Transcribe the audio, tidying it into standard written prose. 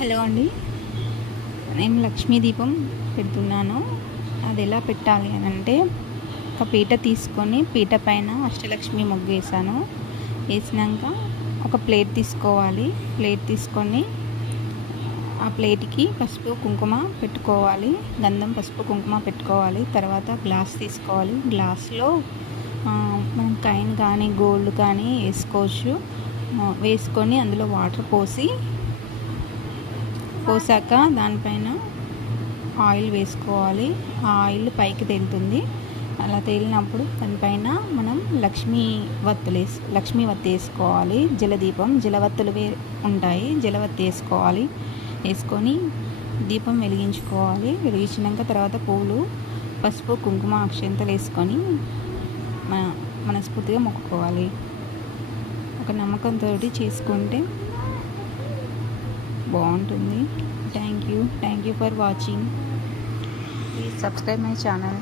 Hello అండి, నేను లక్ష్మీ దీపం పెడుతున్నాను. అది ఎలా పెట్టాలి అని అంటే, ఒక పీట తీసుకొని పీట పైన అష్టలక్ష్మి ముగ్గు వేసాను. వేసినాక ఒక ప్లేట్ తీసుకోవాలి. ప్లేట్ తీసుకొని ఆ ప్లేట్కి పసుపు కుంకుమ పెట్టుకోవాలి. గంధం పసుపు కుంకుమ పెట్టుకోవాలి. తర్వాత గ్లాస్ తీసుకోవాలి. గ్లాస్లో మనం కాయిన్ కానీ గోల్డ్ కానీ వేసుకోవచ్చు. వేసుకొని అందులో వాటర్ పోసాక దానిపైన ఆయిల్ వేసుకోవాలి. ఆ ఆయిల్ పైకి తేలుతుంది. అలా తేలినప్పుడు దానిపైన మనం లక్ష్మీ వత్తి వేసుకోవాలి. జలవత్తులు ఉంటాయి. జలవత్తి వేసుకోవాలి. వేసుకొని దీపం వెలిగించుకోవాలి. వెలిగించినాక తర్వాత పూలు, పసుపు, కుంకుమ, అక్షంతలు వేసుకొని మనస్ఫూర్తిగా మొక్కుకోవాలి. ఒక నమ్మకంతో చేసుకుంటే బాగుంటుంది. Thank you for watching. Please subscribe my channel.